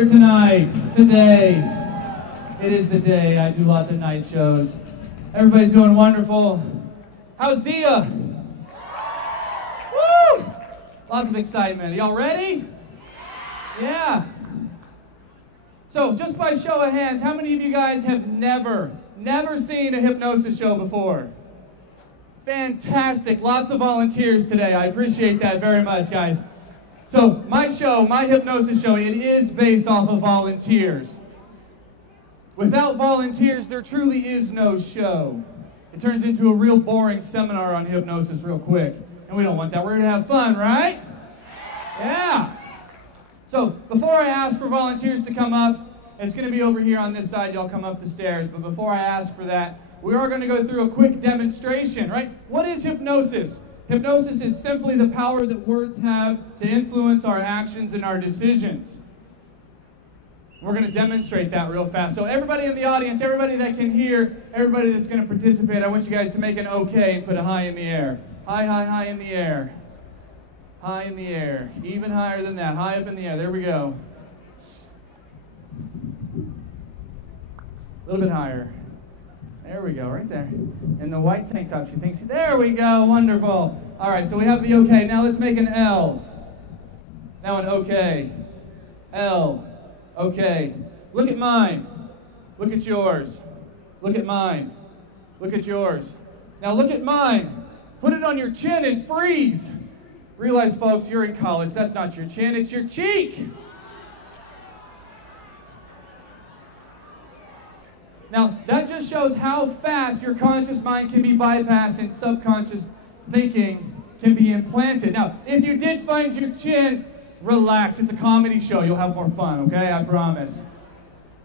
Here tonight, today, it is the day. I do lots of night shows. Everybody's doing wonderful. How's Dia? Woo! Lots of excitement. Y'all ready? Yeah. So, just by show of hands, how many of you guys have never seen a hypnosis show before? Fantastic. Lots of volunteers today. I appreciate that very much, guys. So, my hypnosis show, it is based off of volunteers. Without volunteers, there truly is no show. It turns into a real boring seminar on hypnosis real quick. And we don't want that. We're going to have fun, right? Yeah. So, before I ask for volunteers to come up, it's going to be over here on this side. Y'all come up the stairs. But before I ask for that, we are going to go through a quick demonstration, right? What is hypnosis? Hypnosis is simply the power that words have to influence our actions and our decisions. We're going to demonstrate that real fast. So everybody in the audience, everybody that can hear, everybody that's going to participate, I want you guys to make an okay and put a high in the air. High, high, high in the air. High in the air. Even higher than that. High up in the air. There we go. A little bit higher. There we go, right there. In the white tank top, she thinks, there we go, wonderful. All right, so we have the okay. Now let's make an L. Now an okay. L. Okay. Look at mine. Look at yours. Look at mine. Look at yours. Now look at mine. Put it on your chin and freeze. Realize, folks, you're in college. That's not your chin, it's your cheek. Now, that just shows how fast your conscious mind can be bypassed and subconscious thinking can be implanted. Now, if you did find your chin, relax. It's a comedy show. You'll have more fun, okay? I promise.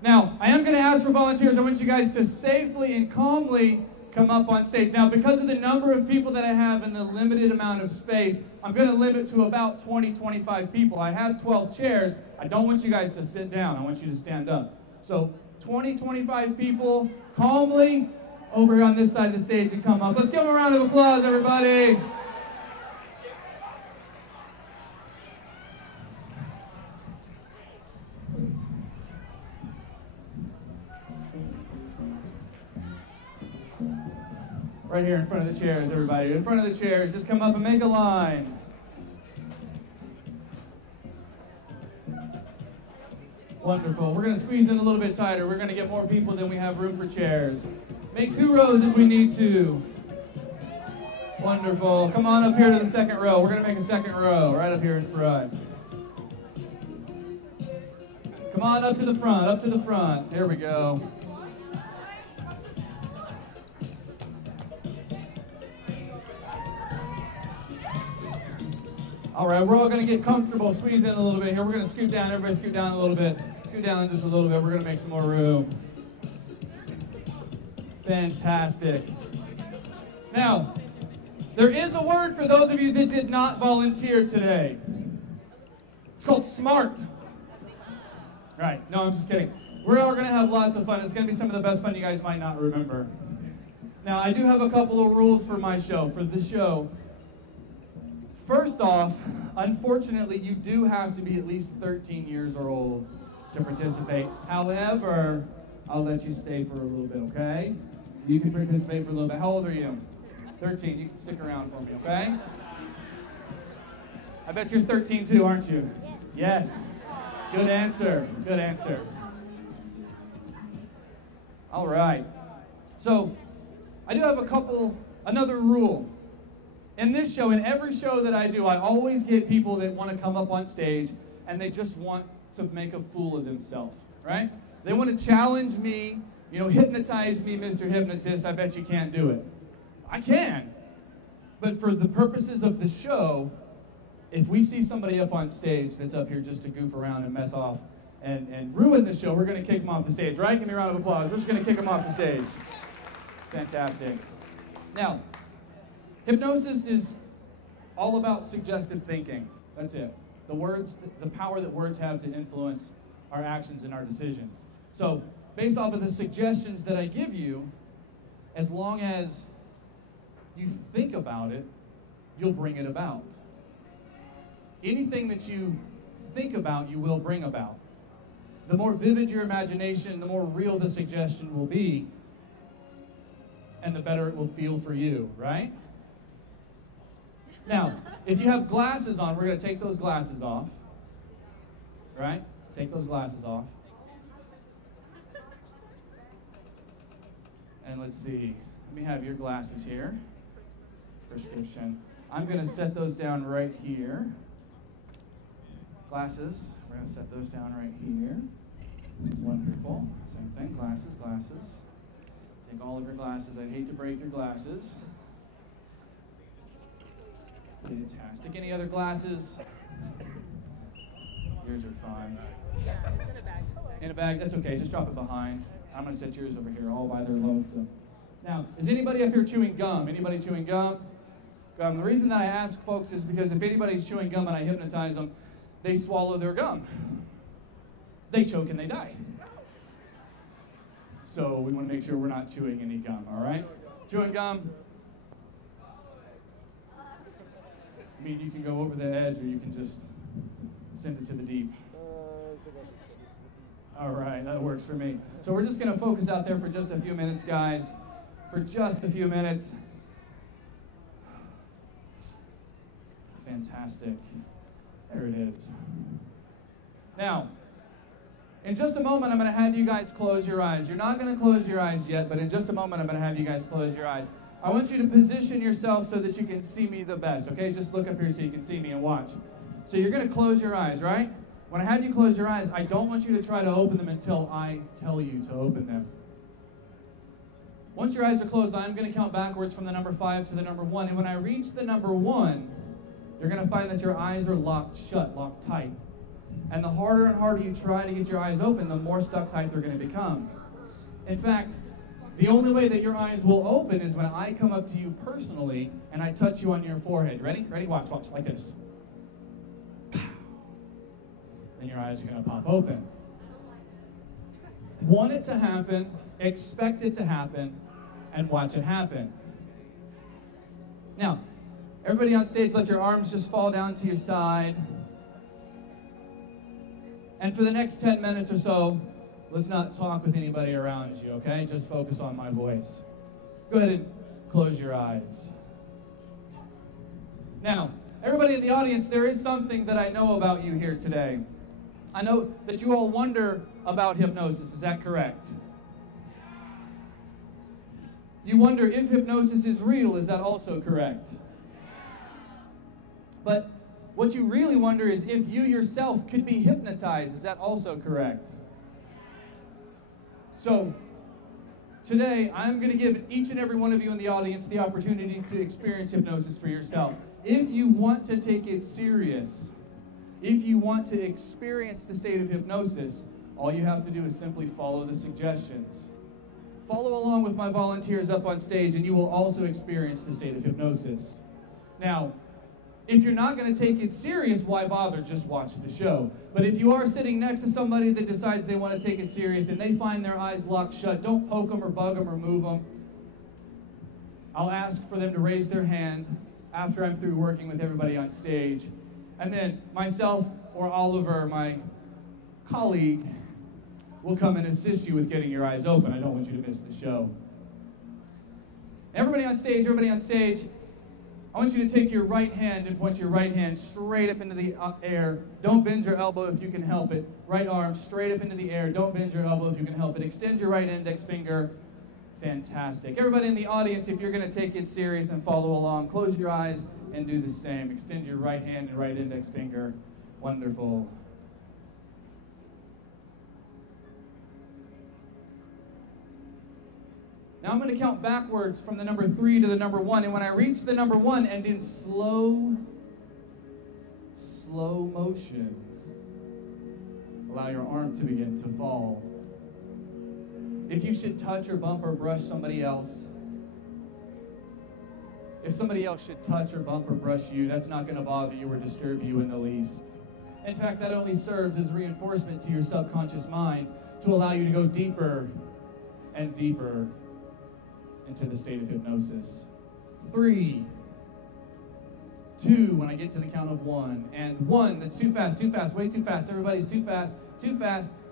Now, I am going to ask for volunteers. I want you guys to safely and calmly come up on stage. Now, because of the number of people that I have and the limited amount of space, I'm going to limit to about 20, 25 people. I have 12 chairs. I don't want you guys to sit down. I want you to stand up. So, 20, 25 people, calmly, over here on this side of the stage and come up. Let's give them a round of applause, everybody. Right here in front of the chairs, everybody. In front of the chairs, just come up and make a line. Wonderful. We're going to squeeze in a little bit tighter. We're going to get more people than we have room for chairs. Make 2 rows if we need to. Wonderful. Come on up here to the second row. We're going to make a second row right up here in front. Come on up to the front, up to the front. There we go. All right, we're all going to get comfortable. Squeeze in a little bit here. We're going to scoot down. Everybody scoot down a little bit. Scoot down just a little bit. We're going to make some more room. Fantastic. Now, there is a word for those of you that did not volunteer today. It's called smart. Right. No, I'm just kidding. We're all going to have lots of fun. It's going to be some of the best fun you guys might not remember. Now, I do have a couple of rules for my show, for the show. First off, unfortunately, you do have to be at least 13 years or old to participate. However, I'll let you stay for a little bit, okay? You can participate for a little bit. How old are you? 13. You can stick around for me, okay? I bet you're 13 too, aren't you? Yes. Good answer. Good answer. All right. So, I do have another rule. In this show, in every show that I do, I always get people that want to come up on stage and they just want to make a fool of themselves, right? They want to challenge me, hypnotize me, Mr. Hypnotist. I bet you can't do it. I can. But for the purposes of the show, if we see somebody up on stage that's up here just to goof around and mess off and ruin the show, we're going to kick them off the stage, right? Give me a round of applause. We're just going to kick them off the stage. Fantastic. Now, hypnosis is all about suggestive thinking. That's it. The power that words have to influence our actions and our decisions. So, based off of the suggestions that I give you, as long as you think about it, you'll bring it about. Anything that you think about, you will bring about. the more vivid your imagination, the more real the suggestion will be, and the better it will feel for you, right? Now, if you have glasses on, we're going to take those glasses off, right? Take those glasses off. And let's see, let me have your glasses here. Prescription. I'm going to set those down right here. Glasses, we're going to set those down right here. Wonderful. Same thing, glasses, glasses. Take all of your glasses. I'd hate to break your glasses. Fantastic. Any other glasses? Yours are fine. Yeah, it's in a bag. In a bag? That's okay. Just drop it behind. I'm going to set yours over here all by their lonesome. Now, is anybody up here chewing gum? Anybody chewing gum? The reason that I ask folks is because if anybody's chewing gum and I hypnotize them, they swallow their gum. They choke and they die. So we want to make sure we're not chewing any gum, all right? Chewing gum. I mean, you can go over the edge or you can just send it to the deep. All right, that works for me. So we're just going to focus out there for just a few minutes, guys. For just a few minutes. Fantastic. There it is. Now, in just a moment, I'm going to have you guys close your eyes. You're not going to close your eyes yet, but in just a moment, I'm going to have you guys close your eyes. I want you to position yourself so that you can see me the best, okay? Just look up here so you can see me and watch. So you're going to close your eyes, right? When I have you close your eyes, I don't want you to try to open them until I tell you to open them. Once your eyes are closed, I'm going to count backwards from the number 5 to the number 1. And when I reach the number 1, you're going to find that your eyes are locked shut, locked tight. And the harder and harder you try to get your eyes open, the more stuck tight they're going to become. In fact, the only way that your eyes will open is when I come up to you personally and I touch you on your forehead. Ready? Ready? Watch, watch, like this. Then your eyes are going to pop open. Want it to happen, expect it to happen, and watch it happen. Now, everybody on stage, let your arms just fall down to your side. And for the next 10 minutes or so, let's not talk with anybody around you, okay? Just focus on my voice. Go ahead and close your eyes. Now, everybody in the audience, there is something that I know about you here today. I know that you all wonder about hypnosis. Is that correct? You wonder if hypnosis is real. Is that also correct? But what you really wonder is if you yourself could be hypnotized. Is that also correct? So, today I'm going to give each and every one of you in the audience the opportunity to experience hypnosis for yourself. If you want to take it serious, if you want to experience the state of hypnosis, all you have to do is simply follow the suggestions. Follow along with my volunteers up on stage and you will also experience the state of hypnosis. Now, if you're not going to take it serious, why bother? Just watch the show. But if you are sitting next to somebody that decides they want to take it serious and they find their eyes locked shut, don't poke them or bug them or move them. I'll ask for them to raise their hand after I'm through working with everybody on stage. And then myself or Oliver, my colleague, will come and assist you with getting your eyes open. I don't want you to miss the show. Everybody on stage, I want you to take your right hand and point your right hand straight up into the air. Don't bend your elbow if you can help it. Right arm straight up into the air. Don't bend your elbow if you can help it. Extend your right index finger. Fantastic. Everybody in the audience, if you're going to take it serious and follow along, close your eyes and do the same. Extend your right hand and right index finger. Wonderful. Now I'm going to count backwards from the number 3 to the number 1. And when I reach the number 1 and in slow motion, allow your arm to begin to fall. If you should touch or bump or brush somebody else, if somebody else should touch or bump or brush you, that's not going to bother you or disturb you in the least. In fact, that only serves as reinforcement to your subconscious mind to allow you to go deeper and deeper into the state of hypnosis. 3, 2, when I get to the count of 1, and 1, that's too fast, way too fast, everybody's too fast,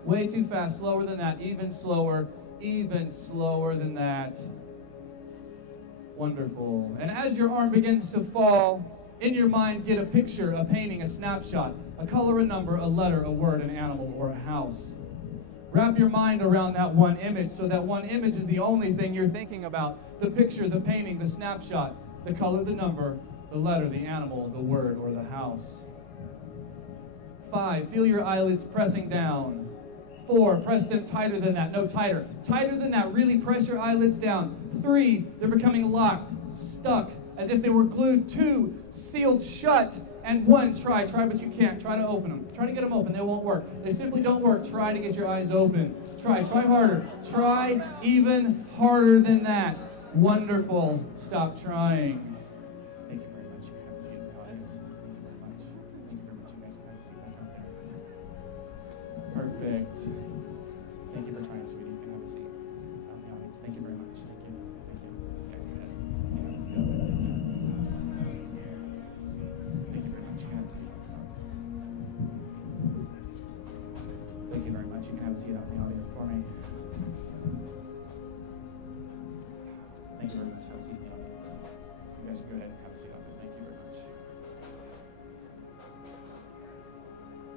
Way too fast. Slower than that. Even slower. Even slower than that. Wonderful. And as your arm begins to fall, in your mind, get a picture, a painting, a snapshot, a color, a number, a letter, a word, an animal, or a house. Wrap your mind around that one image, so that one image is the only thing you're thinking about. The picture, the painting, the snapshot, the color, the number, the letter, the animal, the word, or the house. 5, feel your eyelids pressing down. 4, press them tighter than that. No, tighter. Tighter than that. Really press your eyelids down. 3, they're becoming locked, stuck, as if they were glued. 2, sealed shut. And 1, try, but you can't. Try to open them. Try to get them open. They won't work. They simply don't work. Try to get your eyes open. Try harder. Try even harder than that. Wonderful. Stop trying. Thank you very much. You can have a seat in the audience. Thank you very much. Thank you very much. You guys can have a seat back up there. Perfect. Thank you for trying, sweetie. You can have a seat out in the audience. Thank you very much. Thank you. Thank you. You guys can have a seat up there. Thank you very much. You can have a seat out in the audience. Thank you very much. You can have a seat out in the audience for me. Thank you very much. Have a seat in the audience. You guys can go ahead and have a seat out there. Thank you very much.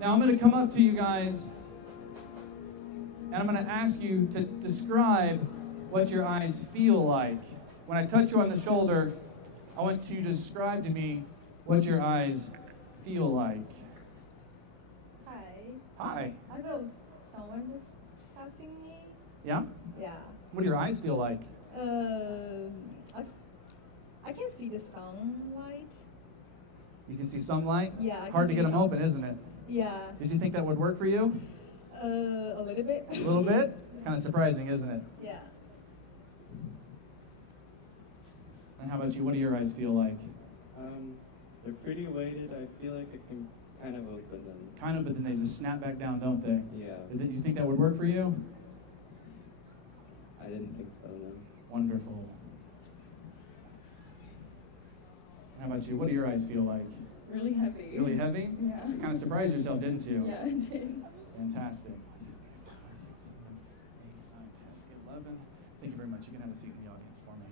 Now I'm going to come up to you guys and I'm going to ask you to describe what your eyes feel like. When I touch you on the shoulder, I want you to describe to me what your eyes feel like. Hi. Hi. I feel someone just passing me. Yeah? Yeah. What do your eyes feel like? I can see the sunlight. You can see sunlight? Yeah. Hard to get them open, isn't it? Yeah. Did you think that would work for you? A little bit. A little bit? Kind of surprising, isn't it? Yeah. And how about you? What do your eyes feel like? They're pretty weighted. I feel like I can kind of open them. Kind of, but then they just snap back down, don't they? Yeah. Did you think that would work for you? I didn't think so, no. Wonderful. How about you? What do your eyes feel like? Really heavy. Really heavy? Yeah. You kind of surprised yourself, didn't you? Yeah, I did. Fantastic. 11. Thank you very much. You can have a seat in the audience for me.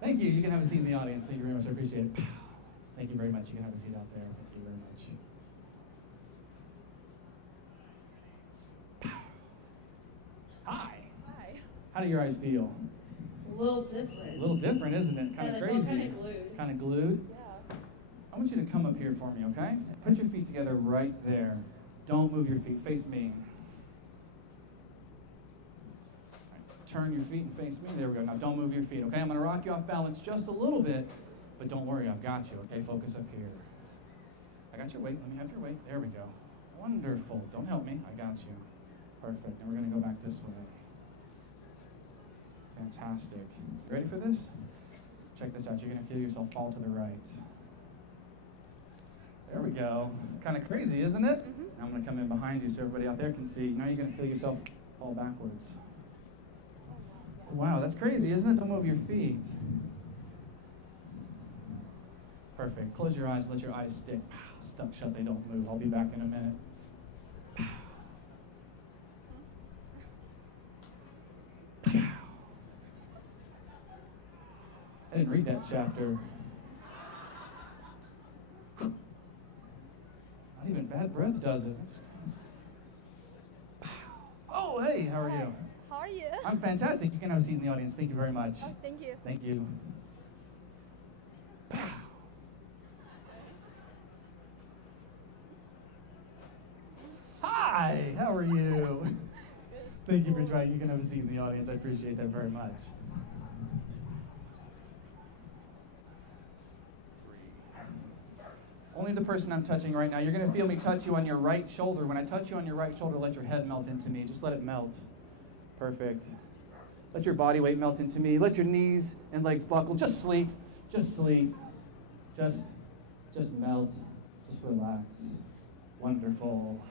Thank you. You can have a seat in the audience. Thank you very much. I appreciate it. Thank you very much. You can have a seat out there. Thank you very much. Hi. Hi. How do your eyes feel? A little different. A little different, isn't it? Kind of they crazy. feel kind of glued. Kind of glued? Yeah. I want you to come up here for me, okay? Put your feet together right there. Don't move your feet. Face me. Turn your feet and face me. There we go. Now don't move your feet, okay? I'm going to rock you off balance just a little bit, but don't worry, I've got you, okay? Focus up here. I got your weight. Let me have your weight. There we go. Wonderful. Don't help me. I got you. Perfect. And we're going to go back this way. Fantastic. You ready for this? Check this out. You're going to feel yourself fall to the right. There we go. Kind of crazy, isn't it? Mm-hmm. Now I'm going to come in behind you so everybody out there can see. Now you're going to feel yourself fall backwards. Wow, that's crazy, isn't it? Don't move your feet. Perfect. Close your eyes. Let your eyes stick. Stuck shut. They don't move. I'll be back in a minute. I didn't read that chapter. Not even bad breath does it. Oh, hey, how are you? How are you? I'm fantastic. You can have a seat in the audience. Thank you very much. Oh, thank you. Thank you. Hi, how are you? Thank you for trying. You can have a seat in the audience. I appreciate that very much. Only the person I'm touching right now. You're going to feel me touch you on your right shoulder. When I touch you on your right shoulder, let your head melt into me. Just let it melt. Perfect. Let your body weight melt into me. Let your knees and legs buckle. Just sleep. Just sleep. Just melt. Just relax. Wonderful.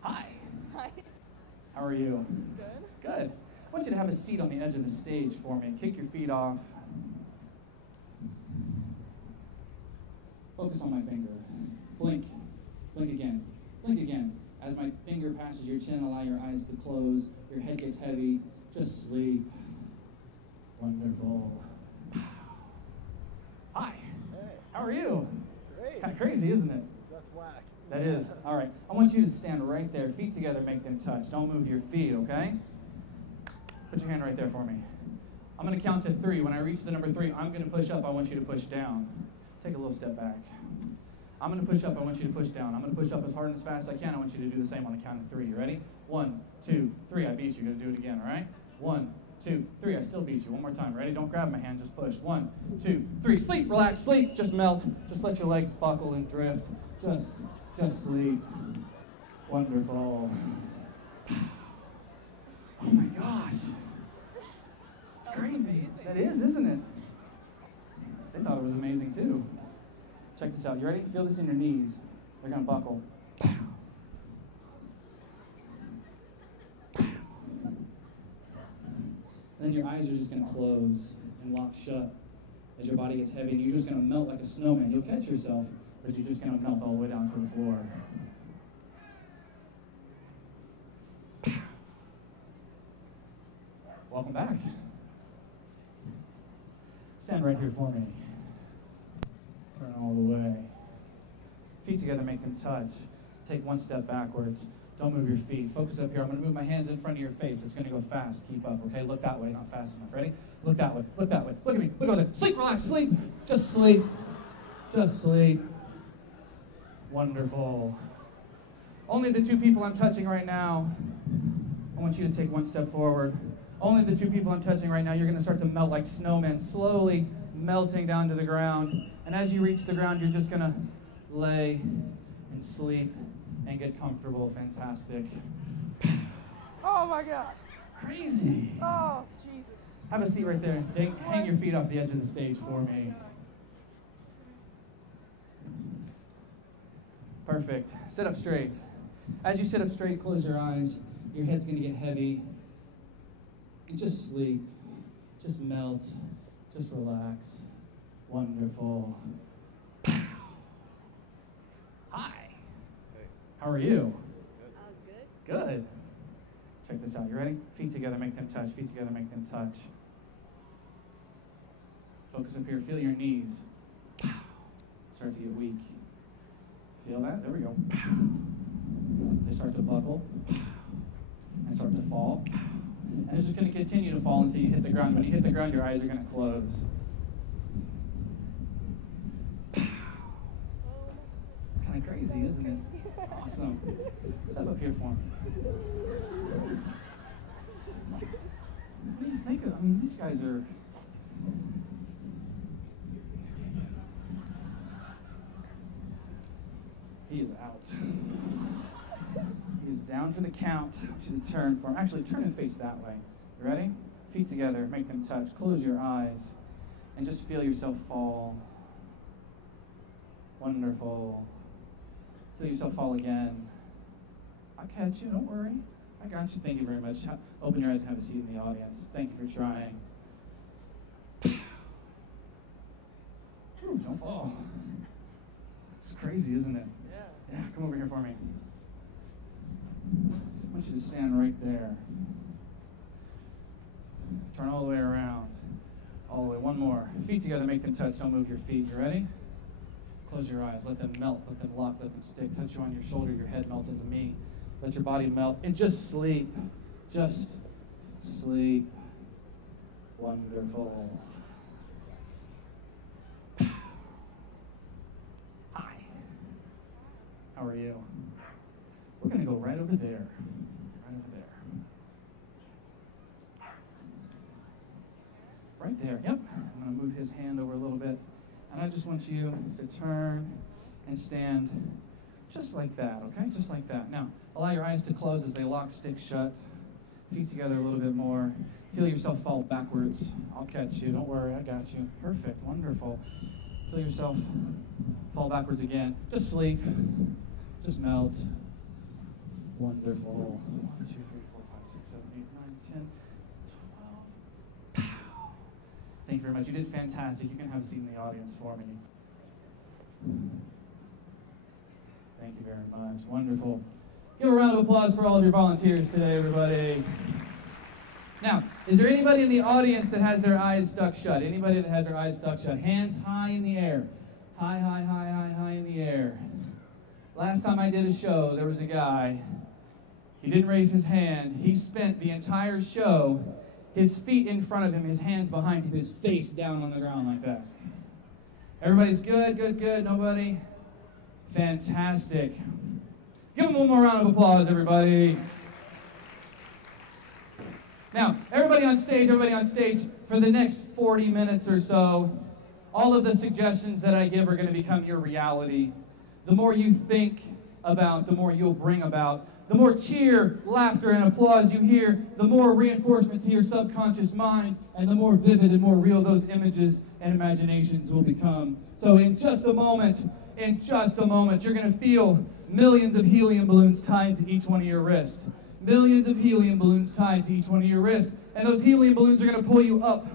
Hi. Hi. How are you? Good. Good. I want you to have a seat on the edge of the stage for me. Kick your feet off. Focus on my finger. Blink. Blink again. Blink again. As my finger passes your chin, allow your eyes to close. Your head gets heavy. Just sleep. Wonderful. Hi. Hey, How are you? great. Kind of crazy, isn't it? That's whack. That is. All right. I want you to stand right there. Feet together, make them touch. Don't move your feet, okay? Put your hand right there for me. I'm going to count to 3. When I reach the number 3, I'm going to push up. I want you to push down. Take a little step back. I'm going to push up. I want you to push down. I'm going to push up as hard and as fast as I can. I want you to do the same on the count of 3. You ready? 1, 2, 3. I beat you. You're going to do it again, all right? 1, 2, 3. I still beat you. One more time. Ready? Don't grab my hand. Just push. 1, 2, 3. Sleep. Relax. Sleep. Just melt. Just let your legs buckle and drift. Just sleep. Wonderful. Oh my gosh. It's crazy. That is, isn't it? They thought it was amazing too. Check this out. You ready? Feel this in your knees. They're going to buckle. And then your eyes are just going to close and lock shut as your body gets heavy, and you're just going to melt like a snowman. You'll catch yourself, but you're just going to melt all the way down to the floor. Welcome back. Stand right here for me. Turn all the way. Feet together, make them touch. Take one step backwards. Don't move your feet. Focus up here. I'm going to move my hands in front of your face. It's going to go fast. Keep up, okay? Look that way, not fast enough. Ready? Look that way. Look that way. Look at me. Look over there. Sleep, relax, sleep. Just sleep. Just sleep. Wonderful. Only the 2 people I'm touching right now, I want you to take one step forward. Only the 2 people I'm touching right now, you're going to start to melt like snowmen, slowly melting down to the ground. And as you reach the ground, you're just going to lay and sleep and get comfortable. Fantastic. Oh my God. Crazy. Oh, Jesus. Have a seat right there. Hang your feet off the edge of the stage for me. Perfect. Sit up straight. As you sit up straight, close your eyes. Your head's going to get heavy. You just sleep. Just melt. Just relax. Wonderful. Hi. How are you? Good. Good. Check this out. You ready? Feet together, make them touch. Feet together, make them touch. Focus up here. Feel your knees. Start to get weak. Feel that? There we go. They start to buckle and start to fall. And it's just going to continue to fall until you hit the ground. When you hit the ground, your eyes are going to close. It's kind of crazy, isn't it? Awesome. Step up here for me. What do you think of? I mean, these guys are... He is out. He is down for the count. I want you to turn for him. Actually, turn and face that way. You ready? Feet together, make them touch. Close your eyes and just feel yourself fall. Wonderful. Feel yourself fall again. I'll catch you, don't worry. I got you. Thank you very much. Open your eyes and have a seat in the audience. Thank you for trying. Whew, don't fall. It's crazy, isn't it? Yeah, come over here for me. I want you to stand right there. Turn all the way around. All the way. One more. Feet together, make them touch. Don't move your feet. You ready? Close your eyes. Let them melt. Let them lock. Let them stick. Touch you on your shoulder. Your head melts into me. Let your body melt. And just sleep. Just sleep. Wonderful. Hi. How are you? We're going to go right over there. Right over there. Right there. Yep. I'm going to move his hand over a little bit. And I just want you to turn and stand just like that, okay? Just like that. Now, allow your eyes to close as they lock, stick shut. Feet together a little bit more. Feel yourself fall backwards. I'll catch you. Don't worry, I got you. Perfect. Wonderful. Feel yourself fall backwards again. Just sleep. Just melt. Wonderful. 1, 2, 3, 4, 5, 6, 7, 8, 9, 10, 12. Thank you very much. You did fantastic. You can have a seat in the audience for me. Thank you very much. Wonderful. Give a round of applause for all of your volunteers today, everybody. Now, is there anybody in the audience that has their eyes stuck shut? Anybody that has their eyes stuck shut? Hands high in the air. High, high, high, high, high in the air. Last time I did a show, there was a guy. He didn't raise his hand. He spent the entire show, his feet in front of him, his hands behind him, his face down on the ground like that. Everybody's good, good, good. Nobody? Fantastic. Give them one more round of applause, everybody. Now, everybody on stage, for the next 40 minutes or so, all of the suggestions that I give are going to become your reality. The more you think about, the more you'll bring about. The more cheer, laughter, and applause you hear, the more reinforcement to your subconscious mind, and the more vivid and more real those images and imaginations will become. So in just a moment, you're going to feel millions of helium balloons tied to each one of your wrists. Millions of helium balloons tied to each one of your wrists. And those helium balloons are going to pull you up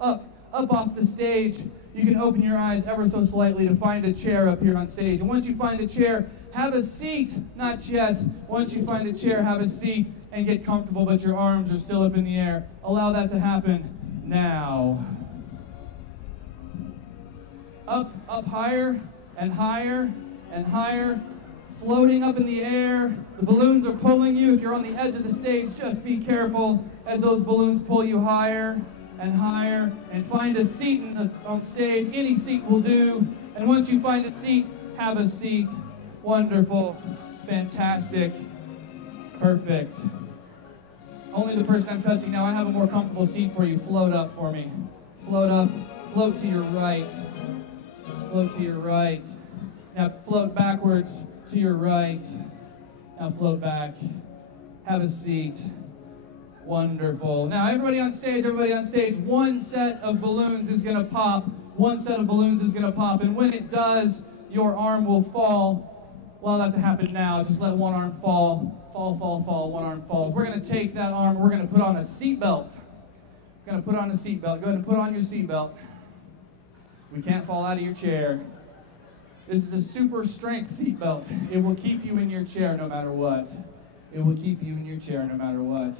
off the stage. You can open your eyes ever so slightly to find a chair up here on stage. And once you find a chair, have a seat. Not yet. Once you find a chair, have a seat and get comfortable, but your arms are still up in the air. Allow that to happen now. Up higher and higher and higher. Floating up in the air. The balloons are pulling you. If you're on the edge of the stage, just be careful as those balloons pull you higher and higher. And find a seat on stage. Any seat will do. And once you find a seat, have a seat. Wonderful. Fantastic. Perfect. Only the person I'm touching now. I have a more comfortable seat for you. Float up for me. Float up. Float to your right. Float to your right. Now float backwards to your right. Now float back. Have a seat. Wonderful. Now everybody on stage, one set of balloons is going to pop. One set of balloons is going to pop. And when it does, your arm will fall. Allow that to happen now. Just let one arm fall. Fall. One arm falls. We're going to take that arm. We're going to put on a seatbelt. We're going to put on a seatbelt. Go ahead and put on your seatbelt. We can't fall out of your chair. This is a super strength seatbelt. It will keep you in your chair no matter what. It will keep you in your chair no matter what.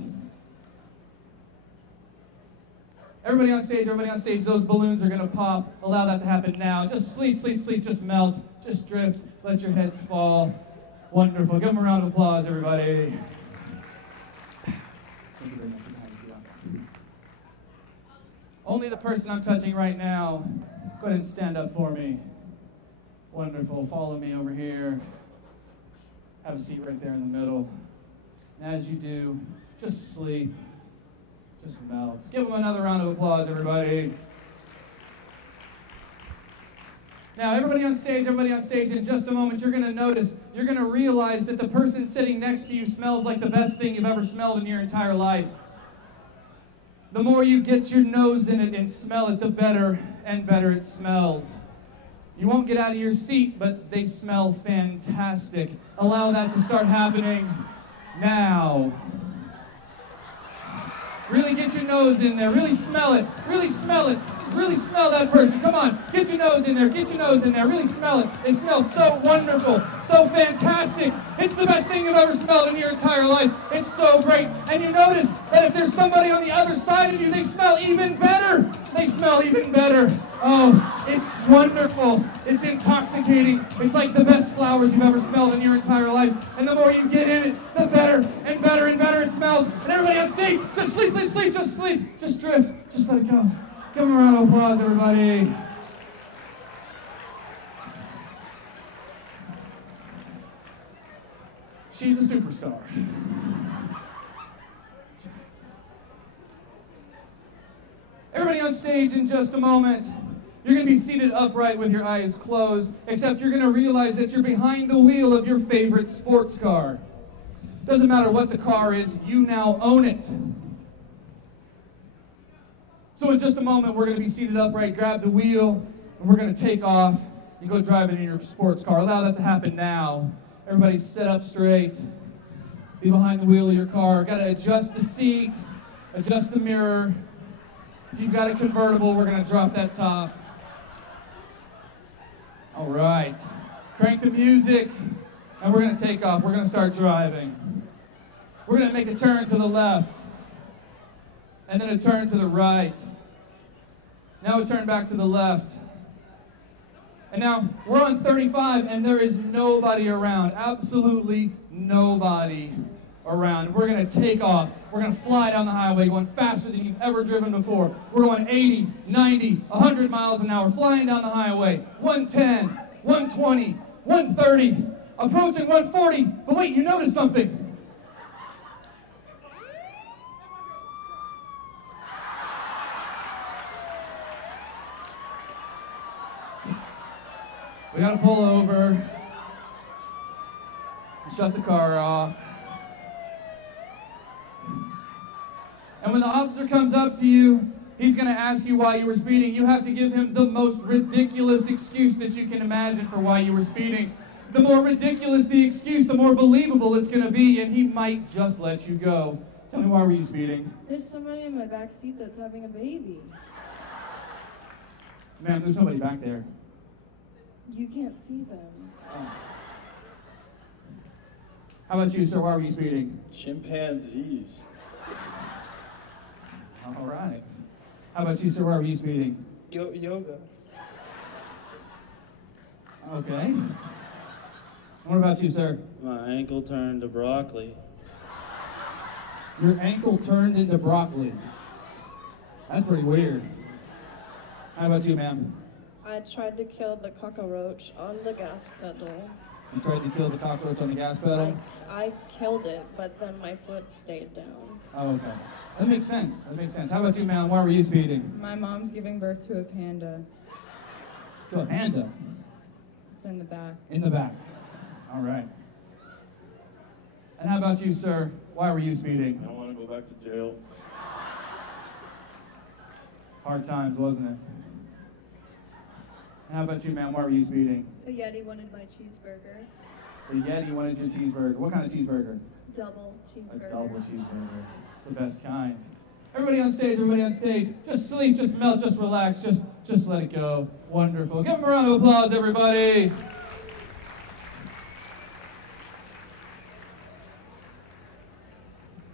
Everybody on stage, those balloons are going to pop. Allow that to happen now. Just sleep, just melt, just drift. Let your heads fall. Wonderful. Give them a round of applause, everybody. Thank you very much. Only the person I'm touching right now, go ahead and stand up for me. Wonderful. Follow me over here. Have a seat right there in the middle. And as you do, just sleep. Just melt. Give them another round of applause, everybody. Now, everybody on stage, in just a moment, you're going to notice, you're going to realize that the person sitting next to you smells like the best thing you've ever smelled in your entire life. The more you get your nose in it and smell it, the better and better it smells. You won't get out of your seat, but they smell fantastic. Allow that to start happening now. Really get your nose in there. Really smell it. Really smell it. Really smell that person. Come on. Get your nose in there. Get your nose in there. Really smell it. It smells so wonderful. So fantastic. It's the best thing you've ever smelled in your entire life. It's so great. And you notice that if there's somebody on the other side of you, they smell even better. They smell even better. Oh, it's wonderful. It's intoxicating. It's like the best flowers you've ever smelled in your entire life. And the more you get in it, the better and better and better it smells. And everybody on stage, just sleep, just sleep. Just drift. Just let it go. Give them a round of applause, everybody. She's a superstar. Everybody on stage in just a moment. You're going to be seated upright with your eyes closed, except you're going to realize that you're behind the wheel of your favorite sports car. Doesn't matter what the car is, you now own it. So in just a moment, we're going to be seated upright, grab the wheel, and we're going to take off. You go drive it in your sports car. Allow that to happen now. Everybody sit up straight. Be behind the wheel of your car. Got to adjust the seat, adjust the mirror. If you've got a convertible, we're going to drop that top. All right. Crank the music. And we're going to take off. We're going to start driving. We're going to make a turn to the left. And then a turn to the right. Now a turn back to the left. And now we're on 35 and there is nobody around. Absolutely nobody around. We're going to take off. We're going to fly down the highway going faster than you've ever driven before. We're going 80, 90, 100 miles an hour flying down the highway. 110, 120, 130, approaching 140. But wait, you notice something. We gotta pull over and shut the car off. And when the officer comes up to you, he's gonna ask you why you were speeding. You have to give him the most ridiculous excuse that you can imagine for why you were speeding. The more ridiculous the excuse, the more believable it's gonna be, and he might just let you go. Tell me, why were you speeding? There's somebody in my back seat that's having a baby. Ma'am, there's nobody back there. You can't see them. Oh. How about you, sir? Why were you speeding? Chimpanzees. All right. How about you, sir? Why were you speeding? Yoga. Okay. What about you, sir? My ankle turned to broccoli. Your ankle turned into broccoli. That's pretty weird. How about you, ma'am? I tried to kill the cockroach on the gas pedal. You tried to kill the cockroach on the gas pedal? I killed it, but then my foot stayed down. Oh, okay. That makes sense. That makes sense. How about you, ma'am? Why were you speeding? My mom's giving birth to a panda. To a panda? It's in the back. In the back. All right. And how about you, sir? Why were you speeding? I want to go back to jail. Hard times, wasn't it? And how about you, ma'am? Why were you speeding? The Yeti wanted my cheeseburger. The Yeti wanted your cheeseburger. What kind of cheeseburger? Double cheeseburger. A double cheeseburger. It's the best kind. Everybody on stage, everybody on stage. Just sleep, just melt, just relax, just let it go. Wonderful. Give them a round of applause, everybody.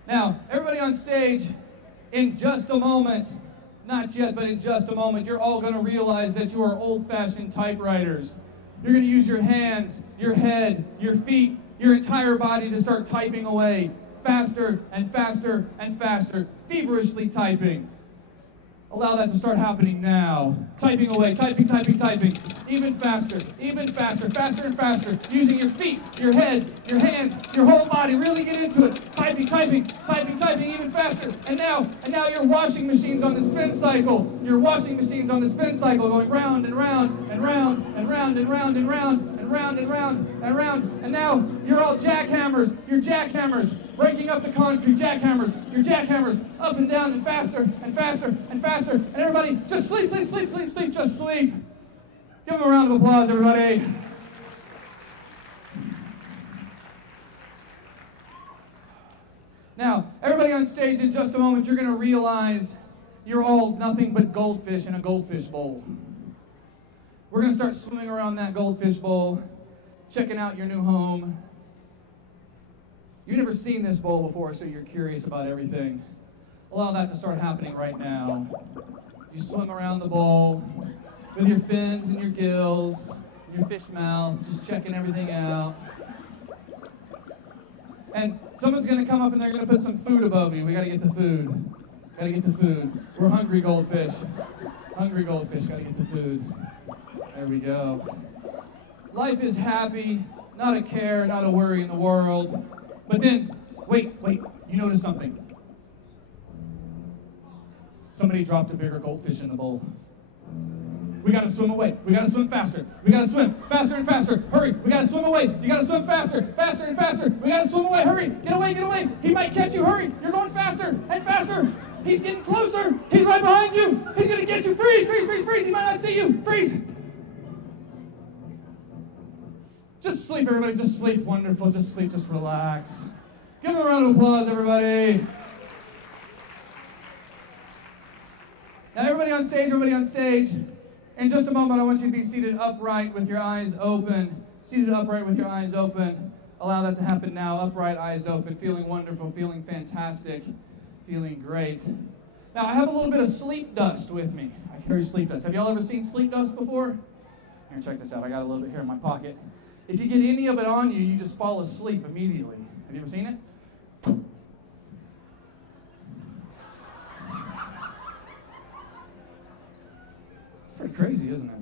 Now, everybody on stage, in just a moment, not yet, but in just a moment, you're all going to realize that you are old-fashioned typewriters. You're going to use your hands, your head, your feet, your entire body to start typing away, faster and faster and faster, feverishly typing. Allow that to start happening now. Typing away, typing, typing, typing. Even faster, faster and faster. Using your feet, your head, your hands, your whole body. Really get into it. Typing, typing, typing, typing, even faster. And now your washing machine's on the spin cycle. Your washing machine's on the spin cycle, going round and round and round and round and round and round and round and round and round. And now you're all jackhammers. You're jackhammers. Breaking up the concrete, jackhammers. Your jackhammers up and down and faster and faster and faster. And everybody, just sleep, sleep, sleep, sleep, sleep, just sleep. Give them a round of applause, everybody. Now, everybody on stage, in just a moment, you're going to realize you're all nothing but goldfish in a goldfish bowl. We're going to start swimming around that goldfish bowl, checking out your new home. You've never seen this bowl before, so you're curious about everything. Allow that to start happening right now. You swim around the bowl with your fins and your gills, and your fish mouth, just checking everything out. And someone's going to come up and they're going to put some food above you. We got to get the food. Got to get the food. We're hungry goldfish. Hungry goldfish, got to get the food. There we go. Life is happy, not a care, not a worry in the world. But then, wait, you notice something. Somebody dropped a bigger goldfish in the bowl. We gotta swim away. We gotta swim faster. We gotta swim faster and faster. Hurry, we gotta swim away. You gotta swim faster, faster and faster. We gotta swim away. Hurry, get away, get away. He might catch you. Hurry, you're going faster and faster. He's getting closer. He's right behind you. He's gonna get you. Freeze, freeze, freeze, freeze. He might not see you. Freeze. Just sleep, everybody. Just sleep. Wonderful. Just sleep. Just relax. Give him a round of applause, everybody. Now, everybody on stage, In just a moment, I want you to be seated upright with your eyes open. seated upright with your eyes open. Allow that to happen now. Upright, eyes open, feeling wonderful, feeling fantastic, feeling great. Now, I have a little bit of sleep dust with me. I carry sleep dust. Have y'all ever seen sleep dust before? Here, check this out. I got a little bit here in my pocket. If you get any of it on you, you just fall asleep immediately. Have you ever seen it? It's pretty crazy, isn't it?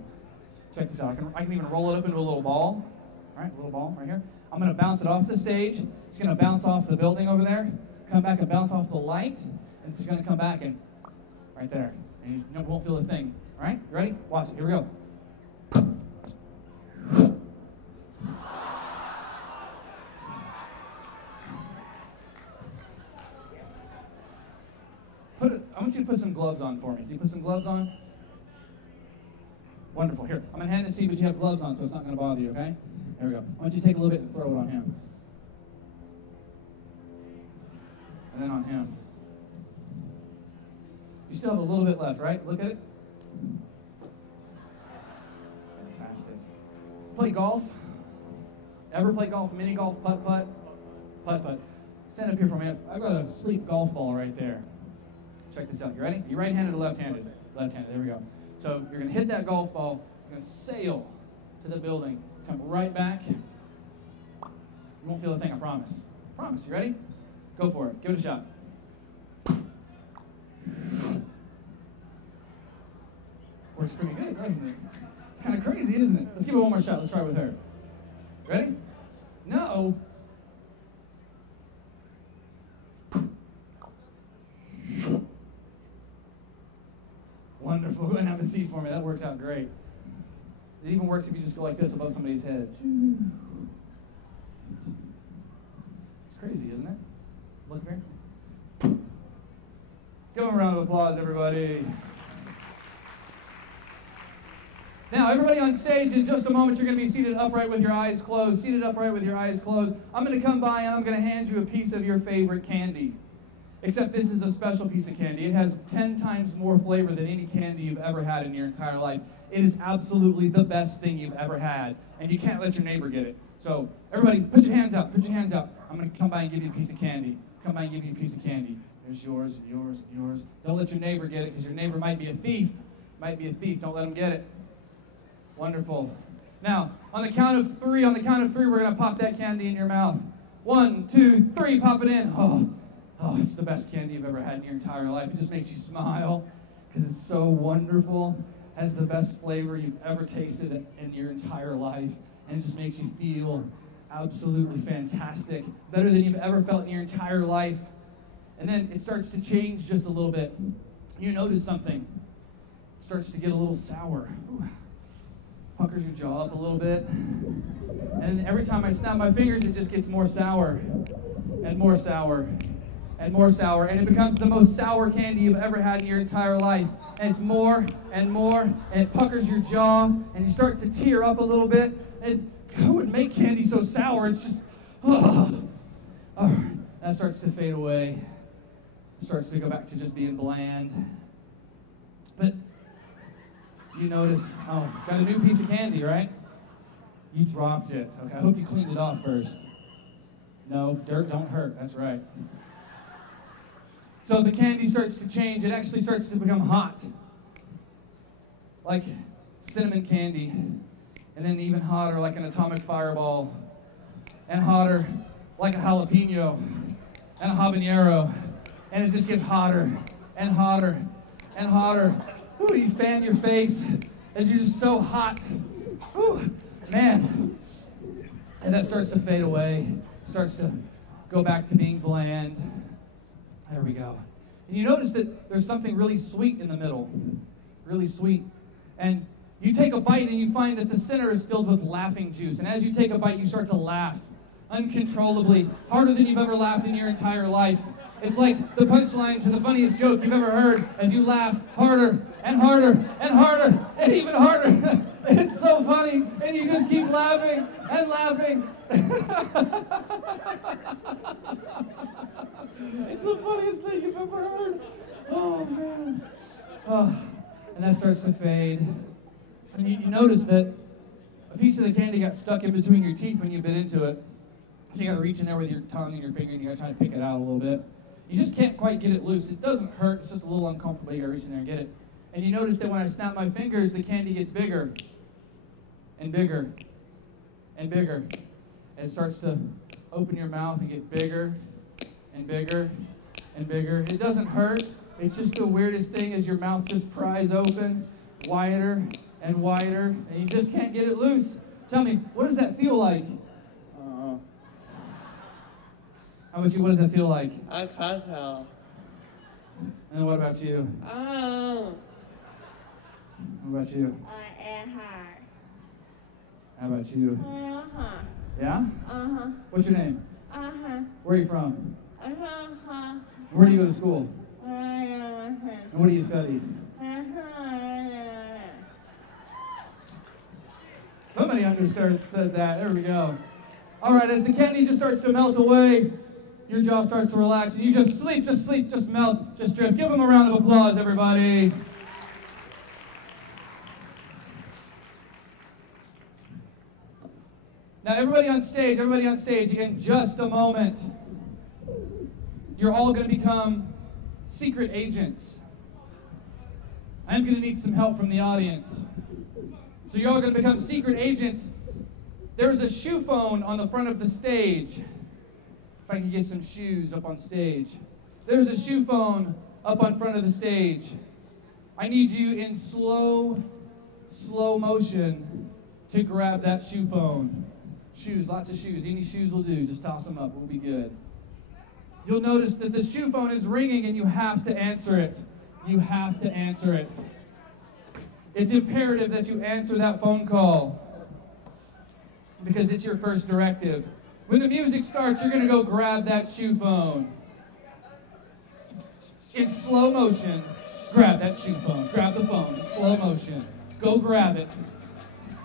Check this out. I can even roll it up into a little ball. All right, a little ball right here. I'm going to bounce it off the stage. It's going to bounce off the building over there, come back and bounce off the light, and it's going to come back and right there. And you won't feel a thing. All right, you ready? Watch it. Here we go. I want you to put some gloves on for me. Can you put some gloves on? Wonderful. Here, I'm going to hand this to you, but you have gloves on, so it's not going to bother you, okay? There we go. Why don't you take a little bit and throw it on him? And then on him. You still have a little bit left, right? Look at it. Fantastic. Play golf? Ever play golf? Mini golf, putt-putt? Putt-putt. Stand up here for a minute. I've got a sleep golf ball right there. Check this out. You ready? You right-handed or left-handed? Left-handed. There we go. So you're going to hit that golf ball. It's going to sail to the building. Come right back. You won't feel a thing, I promise. Promise. You ready? Go for it. Give it a shot. Works pretty good, doesn't it? It's kind of crazy, isn't it? Let's give it one more shot. Let's try it with her. Ready? No. Wonderful. Go ahead and have a seat for me. That works out great. It even works if you just go like this above somebody's head. It's crazy, isn't it? Look here. Give them a round of applause, everybody. Now, everybody on stage, in just a moment, you're going to be seated upright with your eyes closed. Seated upright with your eyes closed. I'm going to come by and I'm going to hand you a piece of your favorite candy. Except this is a special piece of candy. It has 10 times more flavor than any candy you've ever had in your entire life. It is absolutely the best thing you've ever had, and you can't let your neighbor get it. So, everybody, put your hands out. Put your hands out. I'm going to come by and give you a piece of candy. Come by and give you a piece of candy. There's yours, yours, yours. Don't let your neighbor get it, because your neighbor might be a thief. Might be a thief. Don't let him get it. Wonderful. Now, on the count of three, we're going to pop that candy in your mouth. 1, 2, 3, pop it in. Oh, it's the best candy you've ever had in your entire life. It just makes you smile because it's so wonderful. Has the best flavor you've ever tasted in your entire life. And it just makes you feel absolutely fantastic. Better than you've ever felt in your entire life. And then it starts to change just a little bit. You notice something. It starts to get a little sour. Ooh. Puckers your jaw up a little bit. And every time I snap my fingers, it just gets more sour. And more sour. And more sour, and it becomes the most sour candy you've ever had in your entire life. And it's more and more, and it puckers your jaw, and you start to tear up a little bit. And who would make candy so sour? It's just, that starts to fade away. It starts to go back to just being bland. But you notice, got a new piece of candy, right? You dropped it. Okay, I hope you cleaned it off first. No, dirt don't hurt. That's right. So the candy starts to change. It actually starts to become hot. Like cinnamon candy. And then even hotter like an atomic fireball. And hotter like a jalapeno. And a habanero. And it just gets hotter and hotter and hotter. Ooh, you fan your face as you're just so hot. Ooh, man. And that starts to fade away. Starts to go back to being bland. There we go. And you notice that there's something really sweet in the middle. Really sweet. And you take a bite and you find that the center is filled with laughing juice. And as you take a bite, you start to laugh uncontrollably, harder than you've ever laughed in your entire life. It's like the punchline to the funniest joke you've ever heard as you laugh harder and harder and harder and even harder. It's so funny, and you just keep laughing and laughing. It's the funniest thing you've ever heard. Oh, man. Oh, and that starts to fade. And you notice that a piece of the candy got stuck in between your teeth when you bit into it. So you got to reach in there with your tongue and your finger, and you got to try to pick it out a little bit. You just can't quite get it loose. It doesn't hurt. It's just a little uncomfortable. You got to reach in there and get it. And you notice that when I snap my fingers, the candy gets bigger and bigger and bigger. And it starts to open your mouth and get bigger and bigger and bigger. It doesn't hurt. It's just the weirdest thing as your mouth just pries open wider and wider, and you just can't get it loose. Tell me, what does that feel like? How about you? What does that feel like? I can't tell. And what about you? Oh. What about you? Uh-huh. How about you? Uh-huh. Yeah? Uh-huh. What's your name? Uh-huh. Where are you from? Uh-huh. Where do you go to school? Uh-huh. And what do you study? Somebody understood that. There we go. All right, as the candy just starts to melt away, your jaw starts to relax, and you just sleep, just melt, just drift. Give them a round of applause, everybody. Now, everybody on stage, in just a moment, you're all going to become secret agents. I'm going to need some help from the audience. So you're all going to become secret agents. There's a shoe phone on the front of the stage. If I can get some shoes up on stage. There's a shoe phone up on front of the stage. I need you in slow motion to grab that shoe phone. Shoes, lots of shoes. Any shoes will do. Just toss them up. We'll be good. You'll notice that the shoe phone is ringing and you have to answer it. You have to answer it. It's imperative that you answer that phone call because it's your first directive. When the music starts, you're going to go grab that shoe phone. In slow motion, grab that shoe phone. Grab the phone in slow motion. Go grab it.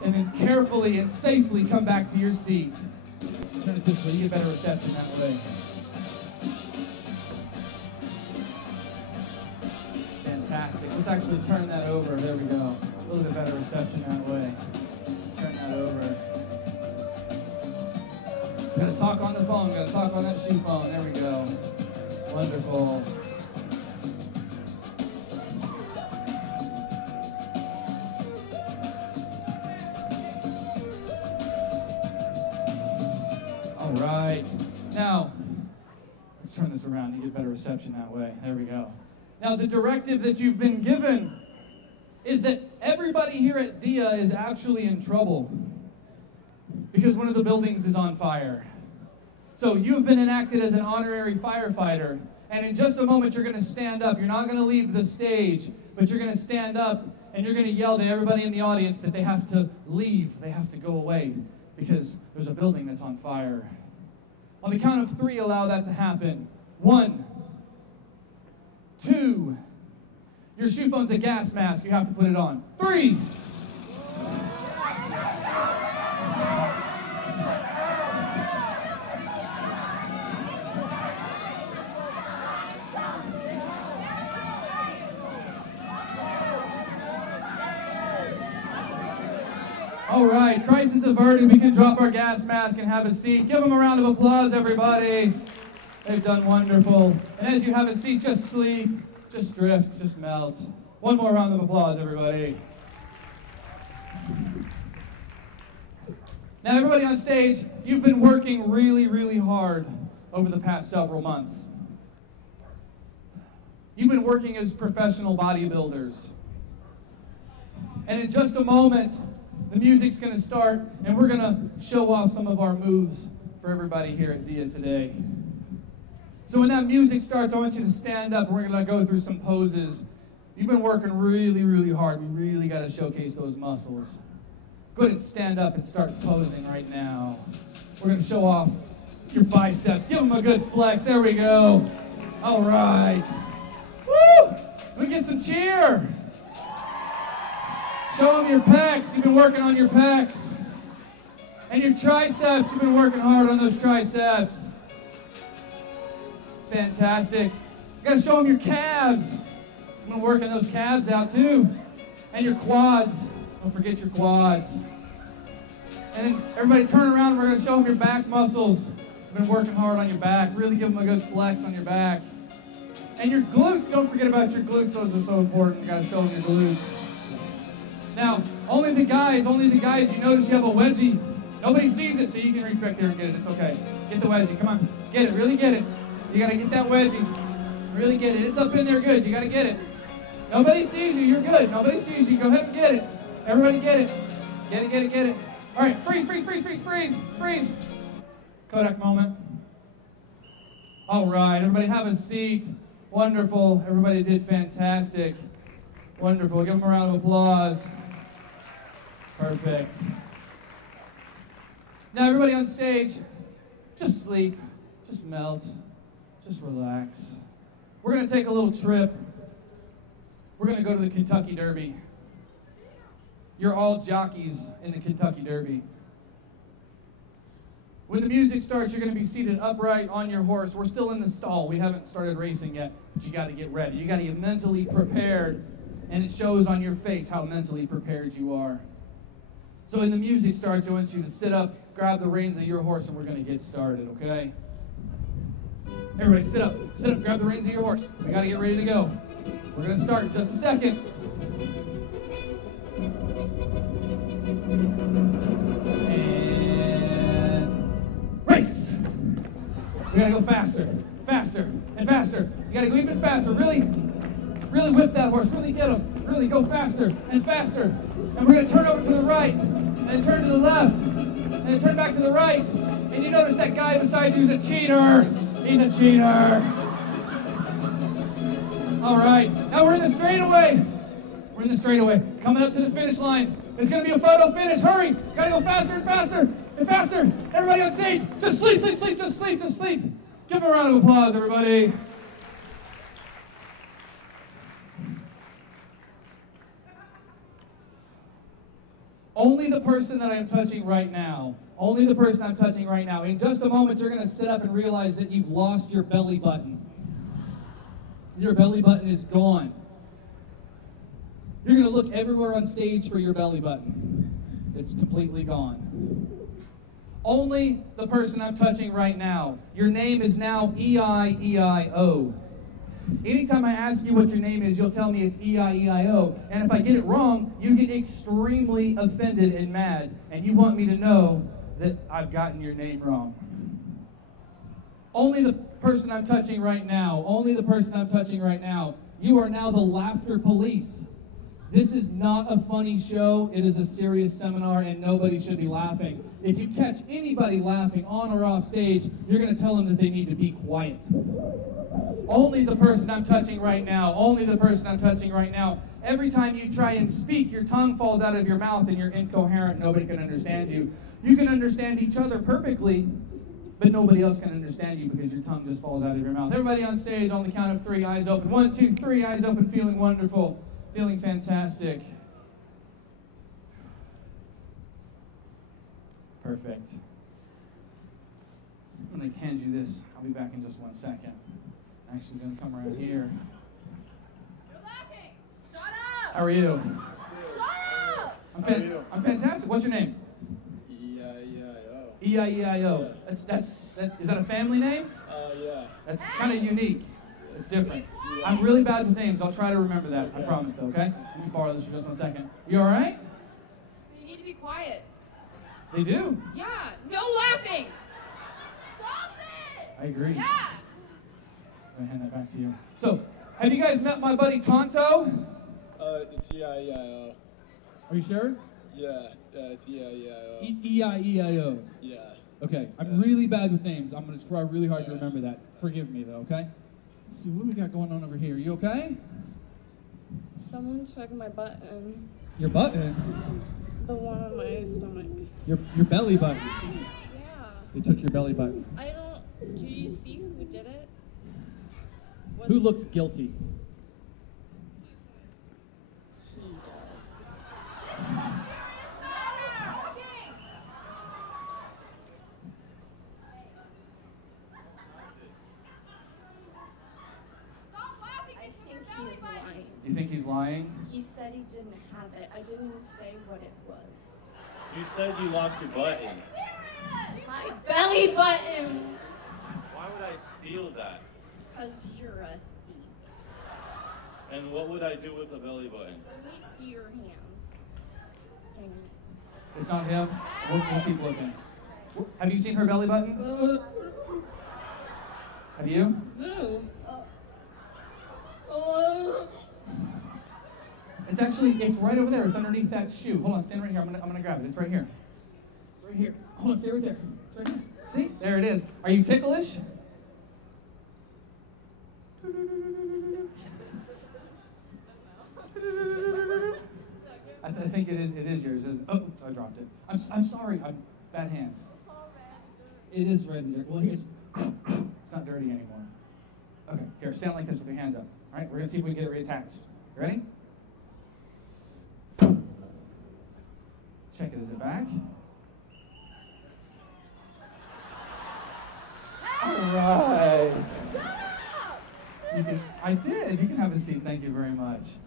And then carefully and safely come back to your seat. Turn it this way. You get better reception that way. Fantastic. Let's actually turn that over. There we go. A little bit better reception that way. Turn that over. Gotta talk on the phone. Gotta talk on that shoe phone. There we go. Wonderful. All right. Now, let's turn this around. You get better reception that way. There we go. Now, the directive that you've been given is that everybody here at DIA is actually in trouble because one of the buildings is on fire. So you've been enacted as an honorary firefighter, and in just a moment you're going to stand up. You're not going to leave the stage, but you're going to stand up and you're going to yell to everybody in the audience that they have to leave, they have to go away because there's a building that's on fire. On the count of 3, allow that to happen. 1, 2. Your shoe phone's a gas mask. You have to put it on. 3. All right, crisis averted. We can drop our gas mask and have a seat. Give them a round of applause, everybody. They've done wonderful. And as you have a seat, just sleep, just drift, just melt. One more round of applause, everybody. Now, everybody on stage, you've been working really, really hard over the past several months. You've been working as professional bodybuilders. And in just a moment, the music's going to start, and we're going to show off some of our moves for everybody here at DIA today. So when that music starts, I want you to stand up, and we're going to go through some poses. You've been working really, really hard. We really got to showcase those muscles. Go ahead and stand up and start posing right now. We're going to show off your biceps. Give them a good flex. There we go. All right. Woo! We get some cheer. Show them your pecs. You've been working on your pecs. And your triceps. You've been working hard on those triceps. Fantastic. You got to show them your calves. You've been working those calves out too. And your quads. Don't forget your quads. And then everybody turn around and we're going to show them your back muscles. You've been working hard on your back. Really give them a good flex on your back. And your glutes, don't forget about your glutes. Those are so important. You got to show them your glutes. Now, only the guys, you notice you have a wedgie. Nobody sees it, so you can reach back there and get it. It's okay. Get the wedgie. Come on. Get it. Really get it. You got to get that wedgie. Really get it. It's up in there good. You got to get it. Nobody sees you. You're good. Nobody sees you. Go ahead and get it. Everybody get it. Get it, get it, get it. All right. Freeze, freeze, freeze, freeze, freeze, freeze. Kodak moment. All right. Everybody have a seat. Wonderful. Everybody did fantastic. Wonderful. Give them a round of applause. Perfect. Now, everybody on stage, just sleep, just melt, just relax. We're going to take a little trip. We're going to go to the Kentucky Derby. You're all jockeys in the Kentucky Derby. When the music starts, you're going to be seated upright on your horse. We're still in the stall. We haven't started racing yet, but you got to get ready. You got to get mentally prepared, and it shows on your face how mentally prepared you are. So when the music starts, I want you to sit up, grab the reins of your horse, and we're going to get started, okay? Everybody sit up, grab the reins of your horse. We got to get ready to go. We're going to start in just a second. And race! We got to go faster, faster, and faster. You got to go even faster. Really whip that horse. Really get him. Really go faster and faster. And we're going to turn over to the right, and then turn to the left, and then turn back to the right. And you notice that guy beside you is a cheater. He's a cheater. All right. Now we're in the straightaway. We're in the straightaway. Coming up to the finish line. It's going to be a photo finish. Hurry. Got to go faster and faster and faster. Everybody on stage, just sleep, sleep, sleep, just sleep, just sleep. Give them a round of applause, everybody. Only the person that I'm touching right now, in just a moment, you're going to sit up and realize that you've lost your belly button. Your belly button is gone. You're going to look everywhere on stage for your belly button. It's completely gone. Only the person I'm touching right now. Your name is now E-I-E-I-O. Anytime I ask you what your name is, you'll tell me it's E-I-E-I-O. And if I get it wrong, you get extremely offended and mad. And you want me to know that I've gotten your name wrong. Only the person I'm touching right now, you are now the laughter police. This is not a funny show. It is a serious seminar, and nobody should be laughing. If you catch anybody laughing on or off stage, you're going to tell them that they need to be quiet. Only the person I'm touching right now, every time you try and speak, your tongue falls out of your mouth and you're incoherent. Nobody can understand you. You can understand each other perfectly, but nobody else can understand you because your tongue just falls out of your mouth. Everybody on stage, on the count of 3, eyes open. 1, 2, 3, eyes open, feeling wonderful. Feeling fantastic. Perfect. I'm going to hand you this. I'll be back in just 1 second. I'm actually going to come around here. You're laughing! Shut up! How are you? Shut up! I'm fantastic. What's your name? E-I-E-I-O. E-I-E-I-O. Is that a family name? Yeah. That's kind of unique. It's different. I'm really bad with names. I'll try to remember that. I promise, though, okay? Let me borrow this for just 1 second. You all right? You need to be quiet. They do. Yeah, no laughing! Stop it! I agree. Yeah! I'm going to hand that back to you. So, have you guys met my buddy Tonto? It's E-I-E-I-O. Are you sure? Yeah, it's E-I-E-I-O. E-I-E-I-O. Yeah. Okay, I'm really bad with names. I'm going to try really hard to remember that. Forgive me, though, okay? Let's see, what do we got going on over here? You okay? Someone took my button. Your button? The one on my stomach. Your belly button. Yeah. They took your belly button. Do you see who did it? Who looks guilty? He does. Stop laughing! I They took think your he belly was button! lying. You think he's lying? He said he didn't have it. I didn't say what it was. You said you lost your button. My belly button! Why would I steal that? Because you're a thief. And what would I do with a belly button? Let me see your hands. Dang it. It's not him. We'll keep looking. Have you seen her belly button? Have you? No. It's right over there. It's underneath that shoe. Hold on, stand right here. I'm gonna grab it. It's right here. It's right here. Hold on, stay right there. It's right here. See? There it is. Are you ticklish? I think it is yours. Oh, I dropped it. I'm sorry. I'm bad hands. It is red and dirty. Well, here's it's not dirty anymore. Okay, here, stand like this with your hands up. All right, we're gonna see if we can get it reattached. You ready? Check it. Is it back? All right. I did. You can have a seat. Thank you very much.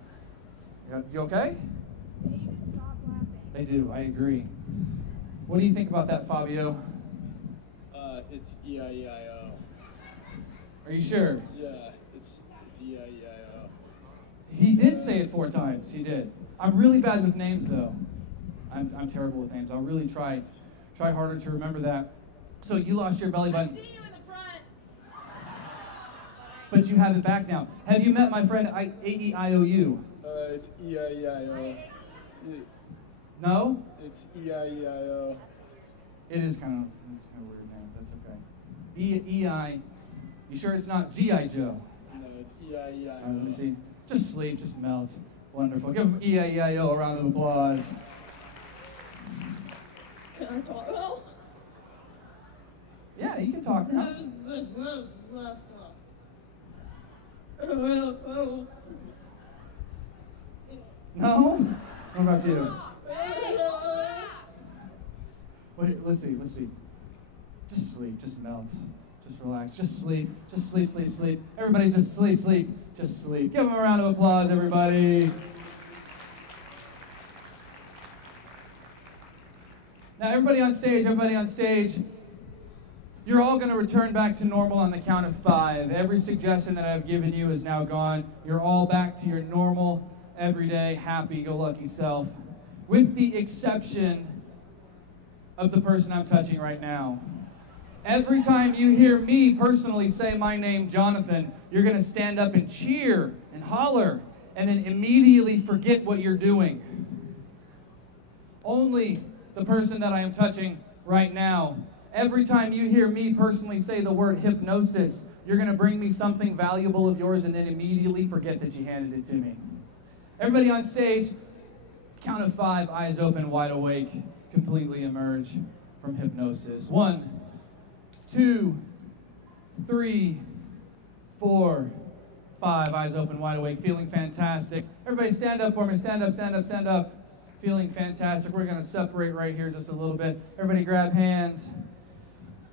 You okay? They need to stop laughing. They do. I agree. What do you think about that, Fabio? It's E-I-E-I-O. Are you sure? Yeah, it's E-I-E-I-O. He did say it 4 times. He did. I'm really bad with names, though. I'm terrible with names. I'll really try harder to remember that. So you lost your belly I button, see you in the front. but you have it back now. Have you met my friend A-E-I-O-U? It's E-I-E-I-O. No? It's E-I-E-I-O. It is kind of a weird name. That's okay. E-I. You sure it's not G.I. Joe? No, it's E-I-E-I-O. All right, let me see. Just sleep, just melt. Wonderful. Give him E-I-E-I-O a round of applause. Can I talk now? Yeah, you can talk now. No? What about you? Wait, let's see. Just sleep, just melt, just relax, just sleep, sleep. Everybody just sleep, just sleep. Give them a round of applause, everybody. Now, everybody on stage, you're all going to return back to normal on the count of 5. Every suggestion that I've given you is now gone. You're all back to your normal, everyday, happy-go-lucky self, with the exception of the person I'm touching right now. Every time you hear me personally say my name, Jonathan, you're going to stand up and cheer and holler and then immediately forget what you're doing. Only the person that I am touching right now. Every time you hear me personally say the word hypnosis, you're going to bring me something valuable of yours and then immediately forget that you handed it to me. Everybody on stage, count of 5, eyes open, wide awake, completely emerge from hypnosis. 1, 2, 3, 4, 5, eyes open, wide awake, feeling fantastic. Everybody stand up for me, stand up. Feeling fantastic. We're going to separate right here just a little bit. Everybody grab hands.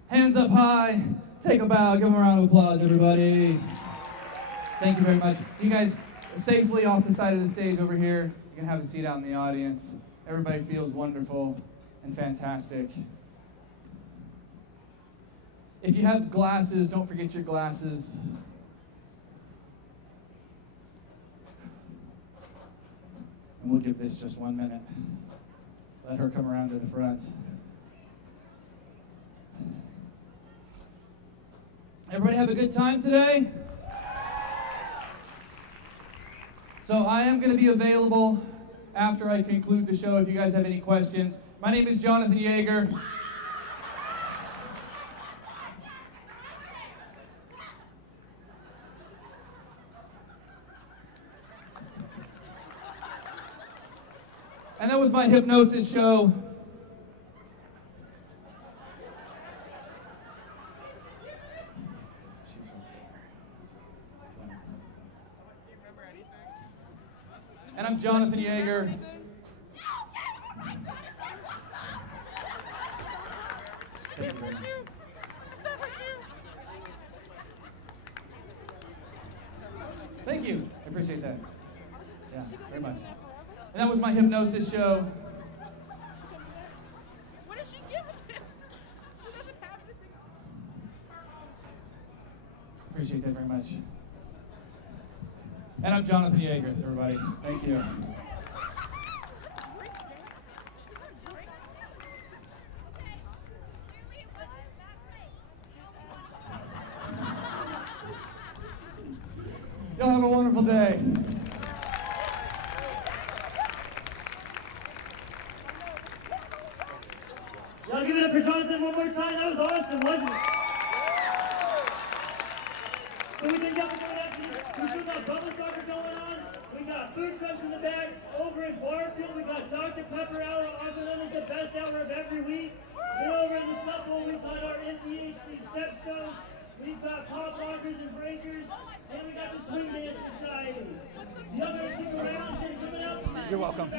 Hands up high. Take a bow. Give them a round of applause, everybody. Thank you very much. You guys safely off the side of the stage over here. You can have a seat out in the audience. Everybody feels wonderful and fantastic. If you have glasses, don't forget your glasses. And we'll give this just 1 minute. Let her come around to the front. Everybody have a good time today? So I am going to be available after I conclude the show if you guys have any questions. My name is Jonathan Yeager. And that was my hypnosis show. And I'm Jonathan Yeager. Thank you. I appreciate that. Yeah, very much. And that was my hypnosis show. Appreciate that very much. And I'm Jonathan Yeager, everybody. Thank you. Y'all have a wonderful day. Y'all give it up for Jonathan one more time. That was awesome, wasn't it? So we think y'all are going after this. We still got bubble soccer going on. We got food trucks in the back. Over in Barfield, we got Dr. Pepper Hour, also known as the best hour of every week. Then over in the Sub Bowl, we've got our NPHC step shows. We've got pop rockers and breakers. And we got the Swing Dance Society. So y'all better stick around. Then coming up, You're welcome.